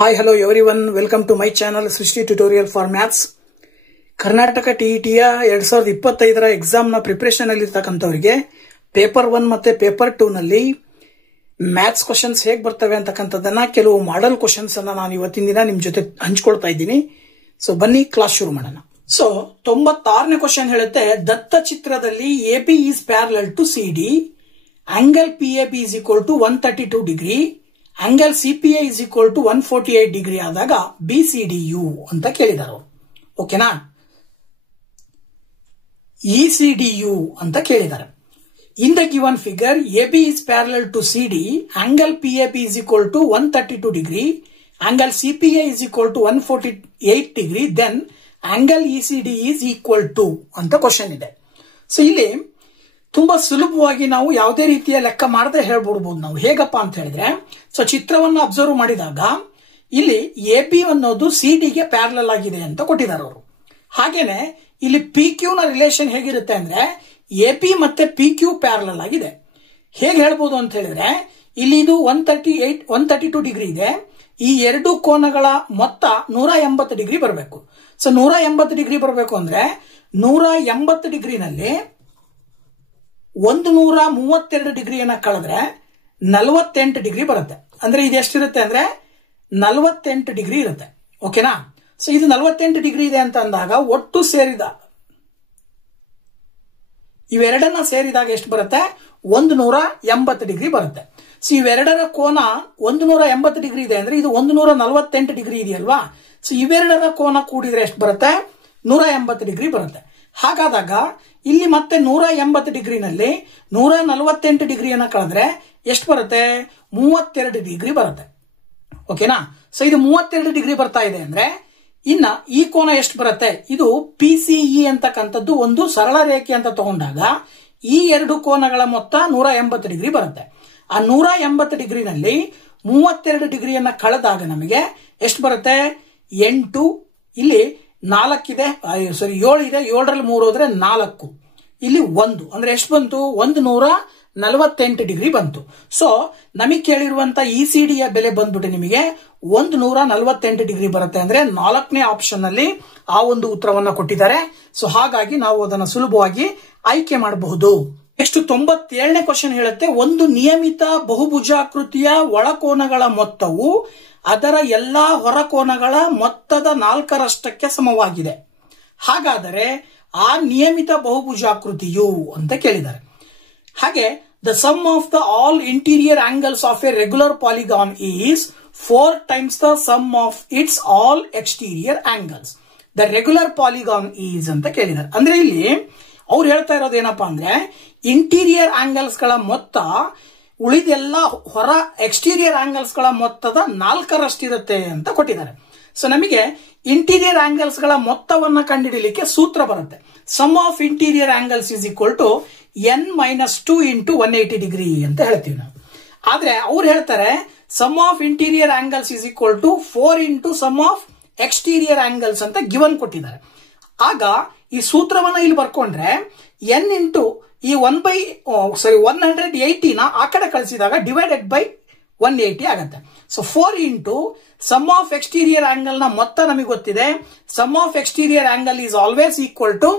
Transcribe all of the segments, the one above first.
Hi, hello everyone. Welcome to my channel Srishti Tutorial for Maths. Karnataka ಟಿಇಟಿಯ 2025ರ exam ನ preparation ಅಲ್ಲಿ ಇರತಕ್ಕಂತವರಿಗೆ ಪೇಪರ್ 1 ಮತ್ತೆ ಪೇಪರ್ 2 ನಲ್ಲಿ ಮ್ಯಾಥ್ಸ್ ಕ್ವೆಶ್ಚನ್ಸ್ ಹೇಗೆ ಬರ್ತವೆ ಅಂತಕ್ಕಂಥದ್ದನ್ನ ಕೆಲವು ಮಾಡೆಲ್ ಕ್ವೆಶ್ಚನ್ಸ್ ಅನ್ನ ನಾನು ಇವತ್ತಿನ ದಿನ ನಿಮ್ ಜೊತೆ ಹಂಚಿಕೊಳ್ತಾ ಇದ್ದೀನಿ. ಸೊ ಬನ್ನಿ ಕ್ಲಾಸ್ ಶುರು ಮಾಡೋಣ. ಸೊ 96ನೇ ಕ್ವೆಶ್ಚನ್ ಹೇಳುತ್ತೆ, ದತ್ತ ಚಿತ್ರದಲ್ಲಿ AB is parallel to CD, angle PAB is equal to 132 degree, angle CPA is equal to 148 degree ಆದಾಗ BCDU ಅಂತ ಕೇಳಿದರು. ಓಕೆನಾ? ECDU ಅಂತ ಕೇಳಿದ್ದಾರೆ. In the given figure, AB is parallel to CD, angle PAB is equal to 132 degree, angle CPA is equal to 148 degree, then angle ECD is equal to ಅಂತ question ಇದೆ. So ಇಲ್ಲಿ ತುಂಬಾ ಸುಲಭವಾಗಿ ನಾವು ಯಾವುದೇ ರೀತಿಯ ಲೆಕ್ಕ ಮಾಡದೆ ಹೇಳ್ಬಿಡ್ಬೋದು. ನಾವು ಹೇಗಪ್ಪ ಅಂತ ಹೇಳಿದ್ರೆ, ಸೊ ಚಿತ್ರವನ್ನು ಅಬ್ಸರ್ವ್ ಮಾಡಿದಾಗ ಇಲ್ಲಿ AB ಅನ್ನೋದು CD ಗೆ ಪ್ಯಾರಲಲ್ ಆಗಿದೆ ಅಂತ ಕೊಟ್ಟಿದ್ದಾರೆ ಅವರು. ಹಾಗೇನೆ ಇಲ್ಲಿ PQ ನ ರಿಲೇಷನ್ ಹೇಗಿರುತ್ತೆ ಅಂದ್ರೆ AP ಮತ್ತೆ PQ ಪ್ಯಾರಲಲ್ ಆಗಿದೆ. ಹೇಗೆ ಹೇಳ್ಬೋದು ಅಂತ ಹೇಳಿದ್ರೆ, ಇಲ್ಲಿ ಇದು 132 ಡಿಗ್ರಿ ಇದೆ. ಈ ಎರಡು ಕೋನಗಳ ಮೊತ್ತ 180 ಡಿಗ್ರಿ ಬರಬೇಕು. ಸೊ 180 ಡಿಗ್ರಿ ಬರಬೇಕು ಅಂದ್ರೆ 180 ಡಿಗ್ರಿನಲ್ಲಿ 132 ಡಿಗ್ರಿಯನ್ನ ಕಳೆದ್ರೆ 48 ಡಿಗ್ರಿ ಬರುತ್ತೆ. ಅಂದ್ರೆ ಇದು ಎಷ್ಟಿರುತ್ತೆ ಅಂದ್ರೆ 48 ಡಿಗ್ರಿ ಇರುತ್ತೆ. ಓಕೆನಾ? ಸೊ ಇದು 48 ಡಿಗ್ರಿ ಇದೆ ಅಂತ ಅಂದಾಗ ಒಟ್ಟು ಸೇರಿದ ಇವೆರಡನ್ನ ಸೇರಿದಾಗ ಎಷ್ಟು ಬರುತ್ತೆ? 180 ಡಿಗ್ರಿ ಬರುತ್ತೆ. ಸೊ ಇವೆರಡರ ಕೋನ 180 ಡಿಗ್ರಿ ಇದೆ ಅಂದ್ರೆ ಇದು 148 ಡಿಗ್ರಿ ಇದೆಯಲ್ವಾ? ಸೊ ಇವೆರಡರ ಕೋನ ಕೂಡಿದ್ರೆ ಎಷ್ಟು ಬರುತ್ತೆ? 180 ಡಿಗ್ರಿ ಬರುತ್ತೆ. ಹಾಗಾದಾಗ ಇಲ್ಲಿ ಮತ್ತೆ 180 ಡಿಗ್ರಿನಲ್ಲಿ 148 ಡಿಗ್ರಿಯನ್ನ ಕಳೆದ್ರೆ ಎಷ್ಟು ಬರುತ್ತೆ? 32 ಡಿಗ್ರಿ ಬರುತ್ತೆ. ಓಕೆನಾ? ಸೊ ಇದು 32 ಡಿಗ್ರಿ ಬರ್ತಾ ಇದೆ ಅಂದ್ರೆ ಇನ್ನ ಈ ಕೋನ ಎಷ್ಟು ಬರುತ್ತೆ? ಇದು PCE ಅಂತಕ್ಕಂಥದ್ದು ಒಂದು ಸರಳ ರೇಖೆ ಅಂತ ತಗೊಂಡಾಗ ಈ ಎರಡು ಕೋನಗಳ ಮೊತ್ತ 180 ಡಿಗ್ರಿ ಬರುತ್ತೆ. ಆ 180 ಡಿಗ್ರಿನಲ್ಲಿ 32 ಡಿಗ್ರಿಯನ್ನ ಕಳೆದಾಗ ನಮಗೆ ಎಷ್ಟು ಬರುತ್ತೆ? 8, ಇಲ್ಲಿ 4 ಇದೆ, ಸಾರಿ 7 ಇದೆ, 7ರಲ್ಲಿ 3 ಹೋದ್ರೆ 4, ಇಲ್ಲಿ 1 ಅಂದ್ರೆ ಎಷ್ಟು ಬಂತು? 148 ಡಿಗ್ರಿ ಬಂತು. ಸೊ ನಮಗೆ ಕೇಳಿರುವಂತ ECD ಯ ಬೆಲೆ ಬಂದ್ಬಿಟ್ಟು ನಿಮಗೆ 148 ಡಿಗ್ರಿ ಬರುತ್ತೆ. ಅಂದ್ರೆ 4ನೇ ಆಪ್ಷನ್ ಅಲ್ಲಿ ಆ ಒಂದು ಉತ್ತರವನ್ನ ಕೊಟ್ಟಿದ್ದಾರೆ. ಸೊ ಹಾಗಾಗಿ ನಾವು ಅದನ್ನ ಸುಲಭವಾಗಿ ಆಯ್ಕೆ ಮಾಡಬಹುದು. ನೆಕ್ಸ್ಟ್ 97ನೇ ಕ್ವಶನ್ ಹೇಳುತ್ತೆ, ಒಂದು ನಿಯಮಿತ ಬಹುಭುಜಾಕೃತಿಯ ಒಳಕೋನಗಳ ಮೊತ್ತವು ಅದರ ಎಲ್ಲಾ ಹೊರಕೋನಗಳ ಮೊತ್ತದ 4ರಷ್ಟಕ್ಕೆ ಸಮವಾಗಿದೆ. ಹಾಗಾದರೆ ಆ ನಿಯಮಿತ ಬಹುಭುಜಾಕೃತಿಯು ಅಂತ ಕೇಳಿದ್ದಾರೆ. ಹಾಗೆ the sum of the all interior angles of a regular polygon is 4 times the sum of its all exterior angles. The regular polygon is ಅಂತ ಕೇಳಿದ್ದಾರೆ. ಅಂದ್ರೆ ಇಲ್ಲಿ ಅವ್ರು ಹೇಳ್ತಾ ಇರೋದು ಏನಪ್ಪಾ ಅಂದ್ರೆ, ಇಂಟೀರಿಯರ್ ಆಂಗಲ್ಸ್ ಗಳ ಮೊತ್ತ ಉಳಿದೆಲ್ಲ ಹೊರ ಎಕ್ಸ್ಟೀರಿಯರ್ ಆಂಗಲ್ಸ್ ಗಳ ಮೊತ್ತದ 4ರಷ್ಟಿರುತ್ತೆ ಅಂತ ಕೊಟ್ಟಿದ್ದಾರೆ. ಸೊ ನಮಗೆ ಇಂಟೀರಿಯರ್ ಆಂಗಲ್ಸ್ ಗಳ ಮೊತ್ತವನ್ನ ಕಂಡುಹಿಡಿಯಲಿಕ್ಕೆ ಸೂತ್ರ ಬರುತ್ತೆ. Sum of interior angles is equal to n-2 into 180 degree ಅಂತ ಹೇಳ್ತೀವಿ ನಾವು. ಆದ್ರೆ ಅವ್ರು ಹೇಳ್ತಾರೆ sum of interior angles is equal to 4 into sum of exterior angles ಅಂತ ಗಿವನ್ ಕೊಟ್ಟಿದ್ದಾರೆ. ಆಗ ಈ ಸೂತ್ರವನ್ನ ಇಲ್ಲಿ ಬರ್ಕೊಂಡ್ರೆ n ಇಂಟು ಈ 180 ನ ಆ ಕಡೆ ಕಳಿಸಿದಾಗ ಡಿವೈಡೆಡ್ ಬೈ 180 ಆಗುತ್ತೆ. So 4 into sum of exterior angle ನ ಮೊತ್ತ ನಮಗೆ ಗೊತ್ತಿದೆ. Sum of exterior angle is always equal to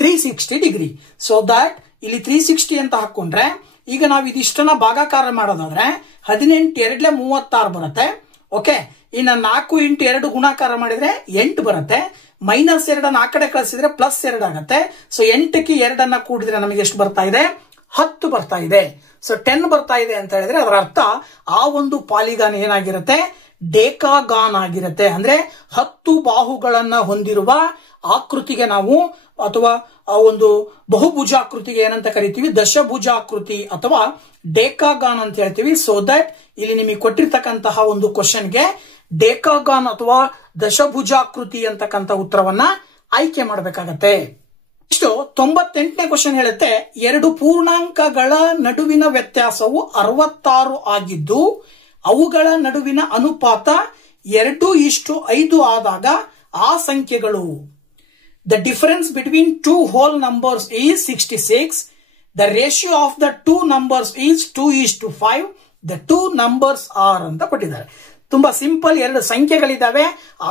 360 degree. So that ಇಲ್ಲಿ 360 ಅಂತ ಹಾಕೊಂಡ್ರೆ ಈಗ ನಾವು ಇದಿಷ್ಟನ್ನ ಭಾಗಾಕಾರ ಮಾಡೋದಾದ್ರೆ 18 2 36 ಬರುತ್ತೆ. ಓಕೆ, ಇನ್ನ 4 ಇಂಟು 2 ಗುಣಾಕಾರ ಮಾಡಿದ್ರೆ 8 ಬರುತ್ತೆ. -2 ಆ ಕಡೆ ಕಳಿಸಿದ್ರೆ +2 ಆಗುತ್ತೆ. ಸೊ 8ಕ್ಕೆ 2 ಕೂಡಿದ್ರೆ ನಮಗೆ ಎಷ್ಟು ಬರ್ತಾ ಇದೆ? 10 ಬರ್ತಾ ಇದೆ. ಸೊ 10 ಬರ್ತಾ ಇದೆ ಅಂತ ಹೇಳಿದ್ರೆ ಅದರ ಅರ್ಥ ಆ ಒಂದು ಪಾಲಿಗಾನ್ ಏನಾಗಿರುತ್ತೆ? ಡೇಕಾಗಾನ್ ಆಗಿರುತ್ತೆ. ಅಂದ್ರೆ 10 ಬಾಹುಗಳನ್ನ ಹೊಂದಿರುವ ಆಕೃತಿಗೆ ನಾವು, ಅಥವಾ ಆ ಒಂದು ಬಹುಭುಜಾಕೃತಿಗೆ ಏನಂತ ಕರಿತೀವಿ? ದಶಭುಜಾಕೃತಿ ಅಥವಾ ಡೇಕಾಗಾನ್ ಅಂತ ಹೇಳ್ತೀವಿ. ಸೊ ದಟ್ ಇಲ್ಲಿ ನಿಮಗೆ ಕೊಟ್ಟಿರ್ತಕ್ಕಂತಹ ಒಂದು ಕ್ವಶನ್ಗೆ ಡೇಕಾಗಾನ್ ಅಥವಾ ದಶಭುಜಾಕೃತಿ ಅಂತಕ್ಕಂಥ ಉತ್ತರವನ್ನ ಆಯ್ಕೆ ಮಾಡಬೇಕಾಗತ್ತೆ. ಇಷ್ಟು 98ನೇ ಕ್ವಶನ್ ಹೇಳುತ್ತೆ, ಎರಡು ಪೂರ್ಣಾಂಕಗಳ ನಡುವಿನ ವ್ಯತ್ಯಾಸವು 66 ಆಗಿದ್ದು ಅವುಗಳ ನಡುವಿನ ಅನುಪಾತ 2:5 ಆದಾಗ ಆ ಸಂಖ್ಯೆಗಳು. The difference between two whole numbers is 66. The ratio of the two numbers is 2:5. The two numbers are ಅಂತ ಕೊಟ್ಟಿದ್ದಾರೆ. ತುಂಬಾ ಸಿಂಪಲ್, ಎರಡು ಸಂಖ್ಯೆಗಳಿದ್ದಾವೆ.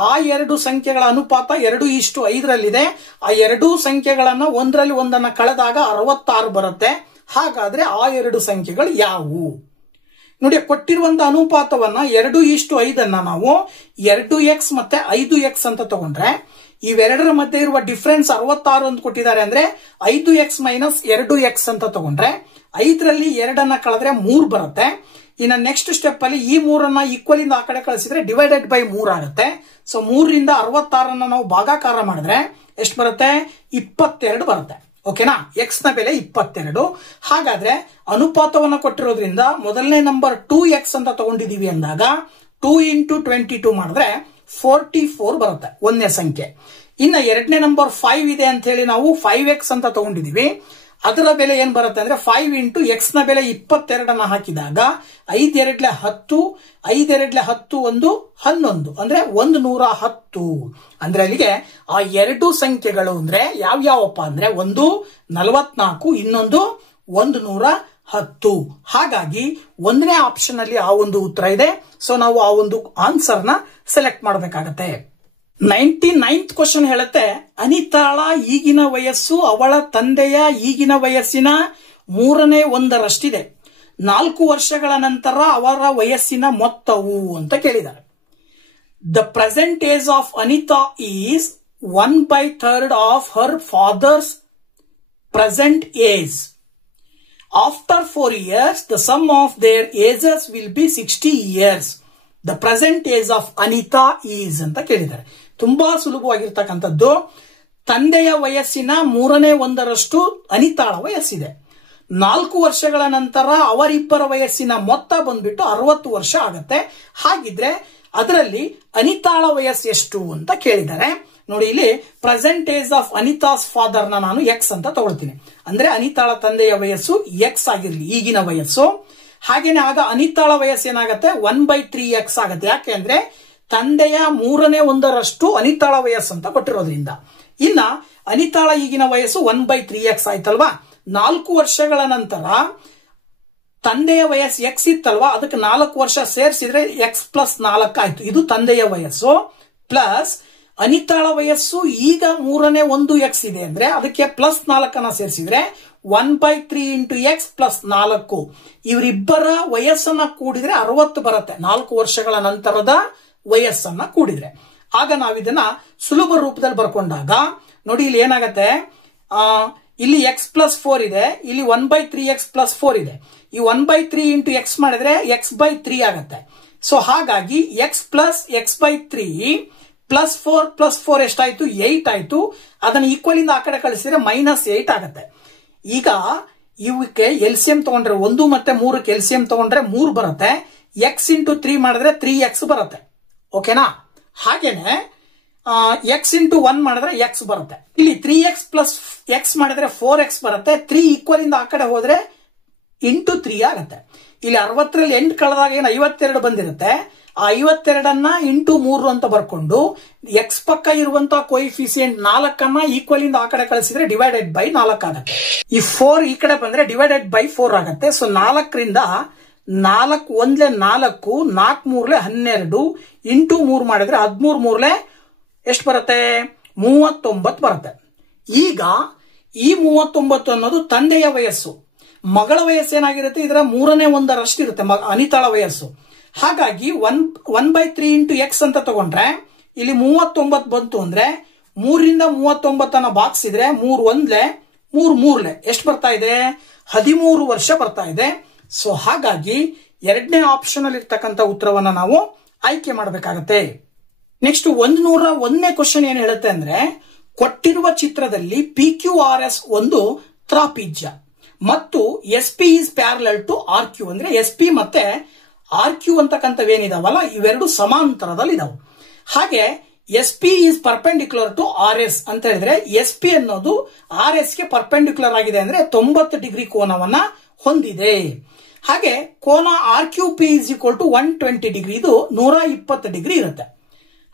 ಆ ಎರಡು ಸಂಖ್ಯೆಗಳ ಅನುಪಾತ 2:5 ಆ ಎರಡೂ ಸಂಖ್ಯೆಗಳನ್ನ ಒಂದರಲ್ಲಿ ಒಂದನ್ನ ಕಳೆದಾಗ 66 ಬರುತ್ತೆ. ಹಾಗಾದ್ರೆ ಆ ಎರಡು ಸಂಖ್ಯೆಗಳು ಯಾವುವು? ನೋಡಿ, ಕೊಟ್ಟಿರುವಂತಹ ಅನುಪಾತವನ್ನ 2:5 ನಾವು 2x ಮತ್ತೆ 5x ಅಂತ ತಗೊಂಡ್ರೆ ಇವೆರಡರ ಮಧ್ಯೆ ಇರುವ ಡಿಫರೆನ್ಸ್ 66 ಅಂತ ಕೊಟ್ಟಿದ್ದಾರೆ. ಅಂದ್ರೆ 5x ಮೈನಸ್ 2x ಅಂತ ತಗೊಂಡ್ರೆ 5ರಲ್ಲಿ 2 ಕಳೆದ್ರೆ 3 ಬರುತ್ತೆ. ಇನ್ನು ನೆಕ್ಸ್ಟ್ ಸ್ಟೆಪ್ ಅಲ್ಲಿ ಈ 3 ಈಕ್ವಲ್ ಇಂದ ಆ ಕಡೆ ಕಳಿಸಿದ್ರೆ ಡಿವೈಡೆಡ್ ಬೈ 3 ಆಗುತ್ತೆ. ಸೊ 3ರಿಂದ 66 ನಾವು ಭಾಗಾಕಾರ ಮಾಡಿದ್ರೆ ಎಷ್ಟು ಬರುತ್ತೆ? 22 ಬರುತ್ತೆ. ಓಕೆನಾ? ಎಕ್ಸ್ ನ ಬೆಲೆ 22. ಹಾಗಾದ್ರೆ ಅನುಪಾತವನ್ನ ಕೊಟ್ಟಿರೋದ್ರಿಂದ ಮೊದಲನೇ ನಂಬರ್ 2x ಅಂತ ತಗೊಂಡಿದೀವಿ ಅಂದಾಗ 2 × 22 ಮಾಡಿದ್ರೆ 44 ಬರುತ್ತೆ, ಒಂದನೇ ಸಂಖ್ಯೆ. ಇನ್ನ ಎರಡನೇ ನಂಬರ್ 5 ಇದೆ ಅಂತ ಹೇಳಿ ನಾವು 5x ಅಂತ ತಗೊಂಡಿದೀವಿ. ಅದರ ಬೆಲೆ ಏನ್ ಬರುತ್ತೆ ಅಂದ್ರೆ 5 × x ನ ಬೆಲೆ 22 ಹಾಕಿದಾಗ 5 2 10, 5 2 10 1 11 ಅಂದ್ರೆ 110. ಅಂದ್ರೆ ಅಲ್ಲಿಗೆ ಆ ಎರಡು ಸಂಖ್ಯೆಗಳು ಅಂದ್ರೆ ಯಾವ್ಯಾವಪ್ಪ ಅಂದ್ರೆ ಒಂದು 44, ಇನ್ನೊಂದು 110. ಹಾಗಾಗಿ ಒಂದನೇ ಆಪ್ಷನ್ ಅಲ್ಲಿ ಆ ಒಂದು ಉತ್ತರ ಇದೆ. ಸೊ ನಾವು ಆ ಒಂದು ಆನ್ಸರ್ ನ ಸೆಲೆಕ್ಟ್ ಮಾಡಬೇಕಾಗತ್ತೆ. 99th ಕ್ವಶನ್ ಹೇಳುತ್ತೆ, ಅನಿತಾಳ ಈಗಿನ ವಯಸ್ಸು ಅವಳ ತಂದೆಯ ಈಗಿನ ವಯಸ್ಸಿನ 1/3 4 ವರ್ಷಗಳ ನಂತರ ಅವರ ವಯಸ್ಸಿನ ಮೊತ್ತವು ಅಂತ ಕೇಳಿದ್ದಾರೆ. The present age of Anita is 1/3 of her father's present age. After 4 years, the sum of their ages will be 60 years. The present age of Anita is ಅಂತ ಕೇಳಿದ್ದಾರೆ. ತುಂಬಾ ಸುಲಭವಾಗಿರ್ತಕ್ಕಂಥದ್ದು. ತಂದೆಯ ವಯಸ್ಸಿನ 1/3 ಅನಿತಾಳ ವಯಸ್ಸಿದೆ. 4 ವರ್ಷಗಳ ನಂತರ ಅವರಿಬ್ಬರ ವಯಸ್ಸಿನ ಮೊತ್ತ ಬಂದ್ಬಿಟ್ಟು 60 ವರ್ಷ ಆಗುತ್ತೆ. ಹಾಗಿದ್ರೆ ಅದರಲ್ಲಿ ಅನಿತಾಳ ವಯಸ್ಸು ಎಷ್ಟು ಅಂತ ಕೇಳಿದ್ದಾರೆ. ನೋಡಿ, ಇಲ್ಲಿ ಪ್ರೆಸೆಂಟ್ ಏಜ್ ಆಫ್ ಅನಿತಾಸ್ ಫಾದರ್ ನಾನು ಎಕ್ಸ್ ಅಂತ ತಗೊಳ್ತೀನಿ. ಅಂದ್ರೆ ಅನಿತಾಳ ತಂದೆಯ ವಯಸ್ಸು ಎಕ್ಸ್ ಆಗಿರ್ಲಿ, ಈಗಿನ ವಯಸ್ಸು. ಹಾಗೇನೆ ಆಗ ಅನಿತಾಳ ವಯಸ್ಸು ಏನಾಗುತ್ತೆ? 1/3x ಆಗುತ್ತೆ. ಯಾಕೆ ಅಂದ್ರೆ ತಂದೆಯ 1/3 ಅನಿತಾಳ ವಯಸ್ಸು ಅಂತ ಕೊಟ್ಟಿರೋದ್ರಿಂದ. ಇನ್ನ ಅನಿತಾಳ ಈಗಿನ ವಯಸ್ಸು 1/3x ಆಯ್ತಲ್ವಾ? 4 ವರ್ಷಗಳ ನಂತರ ತಂದೆಯ ವಯಸ್ಸು ಎಕ್ಸ್ ಇತ್ತಲ್ವಾ, ಅದಕ್ಕೆ 4 ವರ್ಷ ಸೇರಿಸಿದ್ರೆ x+4 ಆಯ್ತು. ಇದು ತಂದೆಯ ವಯಸ್ಸು. ಪ್ಲಸ್ ಅನಿತಾಳ ವಯಸ್ಸು ಈಗ 3/1x ಇದೆ ಅಂದ್ರೆ ಅದಕ್ಕೆ +4 ಸೇರಿಸಿದ್ರೆ 1/3 × x +4. ಇವರಿಬ್ಬರ ವಯಸ್ಸನ್ನ ಕೂಡಿದ್ರೆ 60 ಬರುತ್ತೆ. 4 ವರ್ಷಗಳ ನಂತರದ ವಯಸ್ಸನ್ನ ಕೂಡಿದ್ರೆ ಆಗ ನಾವಿದನ್ನ ಸುಲಭ ರೂಪದಲ್ಲಿ ಬರ್ಕೊಂಡಾಗ ನೋಡಿ, ಇಲ್ಲಿ ಏನಾಗತ್ತೆ? ಇಲ್ಲಿ x+4 ಇದೆ, ಇಲ್ಲಿ 1/3x +4 ಇದೆ. ಈ 1/3 × x ಮಾಡಿದ್ರೆ x/3 ಆಗತ್ತೆ. ಸೊ ಹಾಗಾಗಿ x + x/3 +4 +4 ಎಷ್ಟಾಯ್ತು? 8 ಆಯ್ತು. ಅದನ್ನ ಈಕ್ವಲ್ ಇಂದ ಆ ಕಡೆ ಕಳಿಸಿದ್ರೆ -8 ಆಗತ್ತೆ. ಈಗ ಇವಕ್ಕೆ ಎಲ್ಸಿಎಂ ತಗೊಂಡ್ರೆ 1 ಮತ್ತೆ 3ಕ್ಕೆ ಎಲ್ಸಿಎಂ ತಗೊಂಡ್ರೆ 3 ಬರುತ್ತೆ. x × 3 ಮಾಡಿದ್ರೆ 3x ಬರುತ್ತೆ. ಓಕೆನಾ? ಹಾಗೇನೆ x × 1 ಮಾಡಿದ್ರೆ x ಬರುತ್ತೆ. ಇಲ್ಲಿ 3x + x ಮಾಡಿದ್ರೆ 4x ಬರುತ್ತೆ. 3 ಈಕ್ವಲ್ ಇಂದ ಆ ಕಡೆ ಹೋದ್ರೆ × 3 ಆಗುತ್ತೆ. ಇಲ್ಲಿ 60ರಲ್ಲಿ 8 ಕಳೆದಾಗ ಏನು 52 ಬಂದಿರುತ್ತೆ. ಆ 52ಅನ್ನ × 3 ಅಂತ ಬರ್ಕೊಂಡು x ಪಕ್ಕ ಇರುವಂತಹ ಕೋಎಫಿಷಿಯಂಟ್ 4ಅನ್ನ ಈಕ್ವಲ್ ಇಂದ ಆ ಕಡೆ ಕಳಿಸಿದ್ರೆ ಡಿವೈಡೆಡ್ ಬೈ 4 ಆಗುತ್ತೆ. ಈ 4 ಈ ಕಡೆ ಬಂದ್ರೆ ಡಿವೈಡೆಡ್ ಬೈ 4 ಆಗುತ್ತೆ. ಸೊ 4ರಿಂದ 4 1 4, 4 3 12 × 3 ಮಾಡಿದ್ರೆ 13 3 ಎಷ್ಟು ಬರುತ್ತೆ? 39 ಬರುತ್ತೆ. ಈಗ ಈ 39 ಅನ್ನೋದು ತಂದೆಯ ವಯಸ್ಸು. ಮಗಳ ವಯಸ್ಸು ಏನಾಗಿರುತ್ತೆ? ಇದರ 1/3 ಇರುತ್ತೆ ಅನಿತಾಳ ವಯಸ್ಸು. ಹಾಗಾಗಿ 1/3 × x ಅಂತ ತಗೊಂಡ್ರೆ ಇಲ್ಲಿ 39 ಬಂತು ಅಂದ್ರೆ 3ರಿಂದ 39 ಬಾಗಿಸಿದ್ರೆ 3 1 3 3 ಎಷ್ಟು ಬರ್ತಾ ಇದೆ? 13 ವರ್ಷ ಬರ್ತಾ ಇದೆ. ಸೊ ಹಾಗಾಗಿ ಎರಡನೇ ಆಪ್ಷನ್ ಅಲ್ಲಿ ಇರ್ತಕ್ಕಂಥ ಉತ್ತರವನ್ನ ನಾವು ಆಯ್ಕೆ ಮಾಡಬೇಕಾಗತ್ತೆ. ನೆಕ್ಸ್ಟ್ 101ನೇ ಕ್ವಶನ್ ಏನ್ ಹೇಳುತ್ತೆ ಅಂದ್ರೆ, ಕೊಟ್ಟಿರುವ ಚಿತ್ರದಲ್ಲಿ PQRS ಒಂದು ತ್ರಾಪಿಜ್ಯ ಮತ್ತು SP is parallel to RQ. ಅಂದ್ರೆ SP ಮತ್ತೆ RQ ಅಂತಕ್ಕಂಥವೇನಿದಾವಲ್ಲ ಇವೆರಡು ಸಮಾಂತರದಲ್ಲಿ ಇದಾವೆ. ಹಾಗೆ SP is perpendicular to RS ಅಂತ ಹೇಳಿದ್ರೆ SP ಅನ್ನೋದು RS ಗೆ ಪರ್ಪೆಂಡಿಕ್ಯುಲರ್ ಆಗಿದೆ ಅಂದ್ರೆ 90 ಡಿಗ್ರಿ ಕೋನವನ್ನ ಹೊಂದಿದೆ. ಹಾಗೆ ಕೋನ RQP is equal to 120 degree, ಇದು 120 ಡಿಗ್ರಿ ಇರುತ್ತೆ.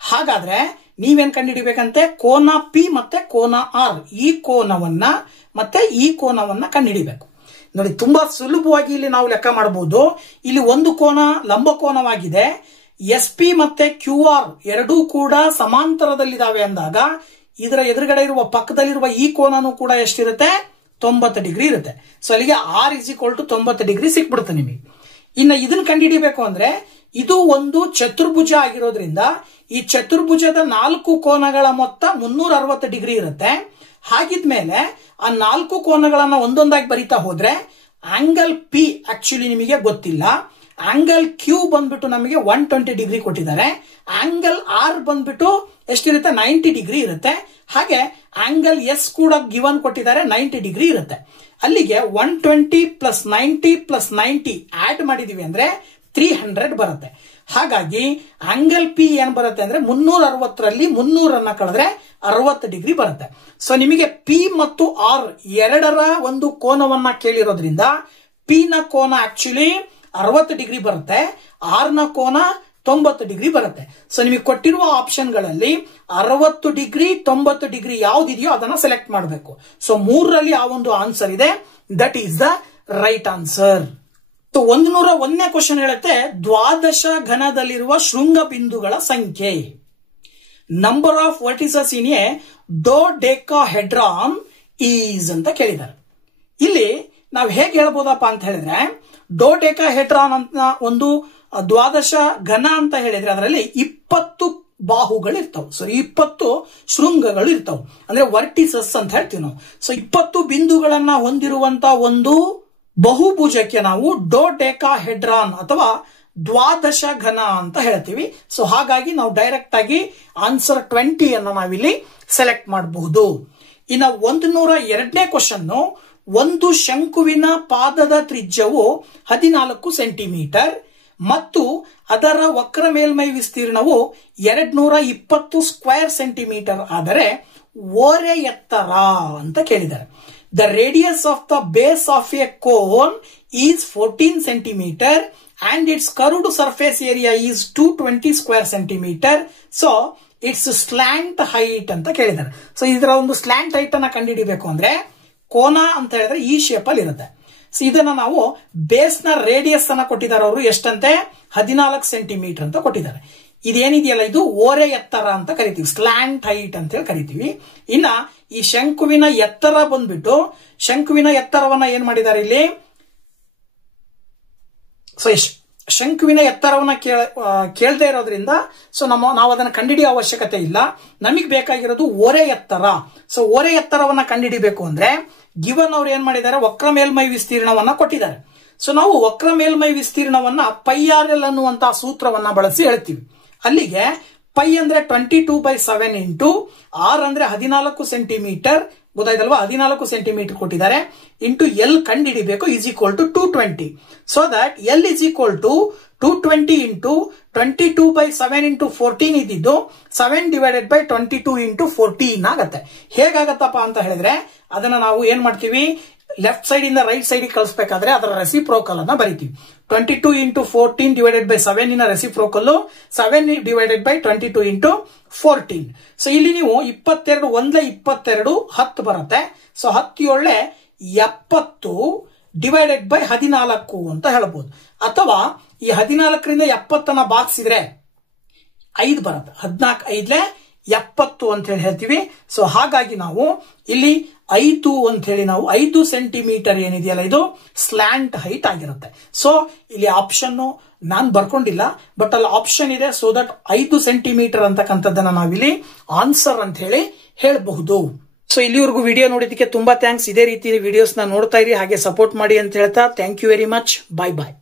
ಹಾಗಾದ್ರೆ ನೀವೇನ್ ಕಂಡುಹಿಡಿಬೇಕಂತೆ? ಕೋನ P ಮತ್ತೆ ಕೋನ R, ಈ ಕೋನವನ್ನ ಮತ್ತೆ ಈ ಕೋನವನ್ನ ಕಂಡುಹಿಡಿಬೇಕು. ನೋಡಿ, ತುಂಬಾ ಸುಲಭವಾಗಿ ಇಲ್ಲಿ ನಾವು ಲೆಕ್ಕ ಮಾಡಬಹುದು. ಇಲ್ಲಿ ಒಂದು ಕೋನ ಲಂಬ ಕೋನವಾಗಿದೆ, SP ಮತ್ತೆ QR ಎರಡೂ ಕೂಡ ಸಮಾಂತರದಲ್ಲಿದ್ದಾವೆ ಅಂದಾಗ ಇದರ ಎದುರುಗಡೆ ಇರುವ ಪಕ್ಕದಲ್ಲಿರುವ ಈ ಕೋನನು ಕೂಡ ಎಷ್ಟಿರುತ್ತೆ? 90 ಡಿಗ್ರಿ ಇರುತ್ತೆ. ಸೊ ಅಲ್ಲಿಗೆ R = 90 ಡಿಗ್ರಿ ಸಿಕ್ಬಿಡುತ್ತೆ ನಿಮಗೆ. ಇನ್ನ ಇದನ್ನ ಕಂಡುಹಿಡಿಯಬೇಕು ಅಂದ್ರೆ ಇದು ಒಂದು ಚತುರ್ಭುಜ ಆಗಿರೋದ್ರಿಂದ ಈ ಚತುರ್ಭುಜದ 4 ಕೋನಗಳ ಮೊತ್ತ 360 ಡಿಗ್ರಿ ಇರುತ್ತೆ. ಹಾಗಿದ್ಮೇಲೆ ಆ 4 ಕೋನಗಳನ್ನ ಒಂದೊಂದಾಗಿ ಬರಿತಾ ಹೋದ್ರೆ ಆಂಗಲ್ P ಆಕ್ಚುಲಿ ನಿಮಗೆ ಗೊತ್ತಿಲ್ಲ. ಆಂಗಲ್ Q ಬಂದ್ಬಿಟ್ಟು ನಮಗೆ 120 ಡಿಗ್ರಿ ಕೊಟ್ಟಿದ್ದಾರೆ. ಆಂಗಲ್ R ಬಂದ್ಬಿಟ್ಟು ಎಷ್ಟಿರುತ್ತೆ? 90 ಡಿಗ್ರಿ ಇರುತ್ತೆ. ಹಾಗೆ ಆಂಗಲ್ S ಕೂಡ ಗಿವನ್ ಕೊಟ್ಟಿದ್ದಾರೆ, 90 ಡಿಗ್ರಿ ಇರುತ್ತೆ. ಅಲ್ಲಿಗೆ 120 ಪ್ಲಸ್ 90 ಪ್ಲಸ್ 90 ಆಡ್ ಮಾಡಿದೀವಿ ಅಂದ್ರೆ 300 ಬರುತ್ತೆ. ಹಾಗಾಗಿ ಆಂಗಲ್ P ಏನ್ ಬರುತ್ತೆ ಅಂದ್ರೆ 360ರಲ್ಲಿ 300 ಕಳೆದ್ರೆ 60 ಡಿಗ್ರಿ ಬರುತ್ತೆ. ಸೊ ನಿಮಗೆ P ಮತ್ತು R ಎರಡರ ಒಂದು ಕೋನವನ್ನ ಕೇಳಿರೋದ್ರಿಂದ P ನ ಕೋನ ಆಕ್ಚುಲಿ 60 ಡಿಗ್ರಿ ಬರುತ್ತೆ, R ನ ಕೋನ 90 ಡಿಗ್ರಿ ಬರುತ್ತೆ. ಸೊ ನಿಮಗೆ ಕೊಟ್ಟಿರುವ ಆಪ್ಷನ್ಗಳಲ್ಲಿ 60 ಡಿಗ್ರಿ 90 ಡಿಗ್ರಿ ಯಾವ್ದಿದೆಯೋ ಅದನ್ನ ಸೆಲೆಕ್ಟ್ ಮಾಡಬೇಕು. ಸೊ 3ರಲ್ಲಿ ಆ ಒಂದು ಆನ್ಸರ್ ಇದೆ. That is the right answer. 101ನೇ ಕ್ವಶನ್ ಹೇಳುತ್ತೆ, ದ್ವಾದಶ ಘನದಲ್ಲಿರುವ ಶೃಂಗ ಬಿಂದುಗಳ ಸಂಖ್ಯೆ. Number of vertices in a dodecahedron is ಅಂತ ಕೇಳಿದ್ದಾರೆ. ಇಲ್ಲಿ ನಾವು ಹೇಗೆ ಹೇಳ್ಬೋದಪ್ಪ ಅಂತ ಹೇಳಿದ್ರೆ, ಡೋಡೆಕಾಹೆಡ್ರಾನ್ ಅಂತ ಒಂದು ದ್ವಾದಶ ಘನ ಅಂತ ಹೇಳಿದ್ರೆ ಅದರಲ್ಲಿ 20 ಬಾಹುಗಳು ಇರ್ತಾವೆ. ಸೊ 20 ಶೃಂಗಗಳು ಇರ್ತಾವೆ, ಅಂದ್ರೆ ವರ್ಟಿಸಸ್ ಅಂತ ಹೇಳ್ತೀವಿ ನಾವು. ಸೊ 20 ಬಿಂದುಗಳನ್ನ ಹೊಂದಿರುವಂತ ಒಂದು ಬಹುಭುಜಕ್ಕೆ ನಾವು ಡೋಡೆಕಾಹೆಡ್ರಾನ್ ಅಥವಾ ದ್ವಾದಶ ಘನ ಅಂತ ಹೇಳ್ತೀವಿ. ಸೊ ಹಾಗಾಗಿ ನಾವು ಡೈರೆಕ್ಟ್ ಆಗಿ ಆನ್ಸರ್ 20 ಅನ್ನು ನಾವಿಲ್ಲಿ ಸೆಲೆಕ್ಟ್ ಮಾಡಬಹುದು. ಇನ್ನು 102ನೇ ಕ್ವಶನ್, ಒಂದು ಶಂಕುವಿನ ಪಾದದ ತ್ರಿಜ್ಯವು 14 ಸೆಂಟಿಮೀಟರ್ ಮತ್ತು ಅದರ ವಕ್ರ ಮೇಲ್ಮೈ ವಿಸ್ತೀರ್ಣವು 220 ಸ್ಕ್ವೇರ್ ಸೆಂಟಿಮೀಟರ್ ಆದರೆ ಓರೆ ಎತ್ತರ ಅಂತ ಕೇಳಿದ್ದಾರೆ. The radius of the base of a cone is 14 centimeter and its curved surface area is 220 square centimeter. So its slant height ಅಂತ ಕೇಳಿದ್ದಾರೆ. ಸೊ ಇದರ ಒಂದು ಸ್ಲ್ಯಾಂಟ್ ಹೈಟ್ ಅನ್ನ ಕಂಡುಹಿಡಿಯಬೇಕು ಅಂದ್ರೆ ಕೋನ ಅಂತ ಹೇಳಿದ್ರೆ ಈ ಶೇಪ್ ಅಲ್ಲಿ ಇರುತ್ತೆ. ಸೊ ಇದನ್ನ ನಾವು ಬೇಸ್ ನ ರೇಡಿಯಸ್ ಅನ್ನ ಕೊಟ್ಟಿದ್ದಾರೆ ಅವರು, ಎಷ್ಟಂತೆ? 14 ಸೆಂಟಿಮೀಟರ್ ಅಂತ ಕೊಟ್ಟಿದ್ದಾರೆ. ಇದೇನಿದೆಯಲ್ಲ ಇದು ಓರೆ ಎತ್ತರ ಅಂತ ಕರಿತೀವಿ, ಸ್ಲ್ಯಾಂಟ್ ಹೈಟ್ ಅಂತ ಹೇಳಿ ಕರಿತೀವಿ. ಇನ್ನ ಈ ಶಂಕುವಿನ ಎತ್ತರ ಬಂದ್ಬಿಟ್ಟು ಶಂಕುವಿನ ಎತ್ತರವನ್ನ ಏನ್ ಮಾಡಿದ್ದಾರೆ ಇಲ್ಲಿ? ಸೊ ಶಂಕುವಿನ ಎತ್ತರವನ್ನ ಕೇಳದೆ ಇರೋದ್ರಿಂದ ಸೊ ನಾವು ಅದನ್ನ ಕಂಡುಹಿಡಿಯೋ ಅವಶ್ಯಕತೆ ಇಲ್ಲ. ನಮಗೆ ಬೇಕಾಗಿರೋದು ಓರೆ ಎತ್ತರ. ಸೊ ಓರೆ ಎತ್ತರವನ್ನ ಕಂಡುಹಿಡಿಬೇಕು ಅಂದ್ರೆ ಗಿವನ್ ಅವ್ರು ಏನ್ ಮಾಡಿದ್ದಾರೆ? ವಕ್ರ ಮೇಲ್ಮೈ ವಿಸ್ತೀರ್ಣವನ್ನ ಕೊಟ್ಟಿದ್ದಾರೆ. ಸೊ ನಾವು ವಕ್ರ ಮೇಲ್ಮೈ ವಿಸ್ತೀರ್ಣವನ್ನ πRL ಅನ್ನುವಂತಹ ಸೂತ್ರವನ್ನ ಬಳಸಿ ಹೇಳ್ತೀವಿ. ಅಲ್ಲಿಗೆ ಪೈ ಅಂದ್ರೆ 22/7 ಇಂಟು R ಅಂದ್ರೆ 14 ಸೆಂಟಿಮೀಟರ್, ಗೊತ್ತಾಯ್ತಲ್ವಾ? 14 ಸೆಂಟಿಮೀಟರ್ ಕೊಟ್ಟಿದ್ದಾರೆ ಇಂಟು ಎಲ್ ಕಂಡುಹಿಡಿಬೇಕು, is equal to 220. So that L is equal to 220 into 22/7 into 14 ಇದ್ದಿದ್ದು 7/22 ಇಂಟು 14 ಆಗತ್ತೆ. ಹೇಗಾಗತ್ತಪ್ಪ ಅಂತ ಹೇಳಿದ್ರೆ ಅದನ್ನ ನಾವು ಏನ್ ಮಾಡ್ತೀವಿ? ಲೆಫ್ಟ್ ಸೈಡ್ ಇಂದ ರೈಟ್ ಸೈಡ್ ಕಳಿಸಬೇಕಾದ್ರೆ ಅದರ ರೆಸಿಪ್ರೋಕಲ್ ಅನ್ನ ಬರಿತೀವಿ. 22 ಇಂಟು 14/7 ಇನ ರೆಸಿಪ್ರೋಕಲ್ 7/22 ಇಂಟು 14. ಸೊ ಇಲ್ಲಿ ನೀವು 22 1 22 10 ಬರುತ್ತೆ. ಸೊ 10 70 /14 ಅಂತ ಹೇಳ್ಬೋದು. ಅಥವಾ ಈ 14ರಿಂದ 70 ಬಾಗಿಸಿದ್ರೆ 5 ಬರುತ್ತೆ. 14 5 70 ಅಂತ ಹೇಳಿ ಹೇಳ್ತೀವಿ. ಸೊ ಹಾಗಾಗಿ ನಾವು ಇಲ್ಲಿ 5 ಅಂತ ಹೇಳಿ ನಾವು 5 ಸೆಂಟಿಮೀಟರ್ ಏನಿದೆಯಲ್ಲ ಇದು ಸ್ಲ್ಯಾಂಟ್ ಹೈಟ್ ಆಗಿರುತ್ತೆ. ಸೊ ಇಲ್ಲಿ ಆಪ್ಷನ್ ನಾನು ಬರ್ಕೊಂಡಿಲ್ಲ, ಬಟ್ ಅಲ್ಲಿ ಆಪ್ಷನ್ ಇದೆ. ಸೊ ದಟ್ 5 ಸೆಂಟಿಮೀಟರ್ ಅಂತಕ್ಕಂಥದ್ದನ್ನ ನಾವಿಲ್ಲಿ ಆನ್ಸರ್ ಅಂತ ಹೇಳಿ ಹೇಳಬಹುದು. ಸೊ ಇಲ್ಲಿವರೆಗೂ ವಿಡಿಯೋ ನೋಡಿದಕ್ಕೆ ತುಂಬಾ ಥ್ಯಾಂಕ್ಸ್. ಇದೇ ರೀತಿ ವಿಡಿಯೋಸ್ ನ ನೋಡ್ತಾ ಇರಿ, ಹಾಗೆ ಸಪೋರ್ಟ್ ಮಾಡಿ ಅಂತ ಹೇಳ್ತಾ thank you very much. Bye bye.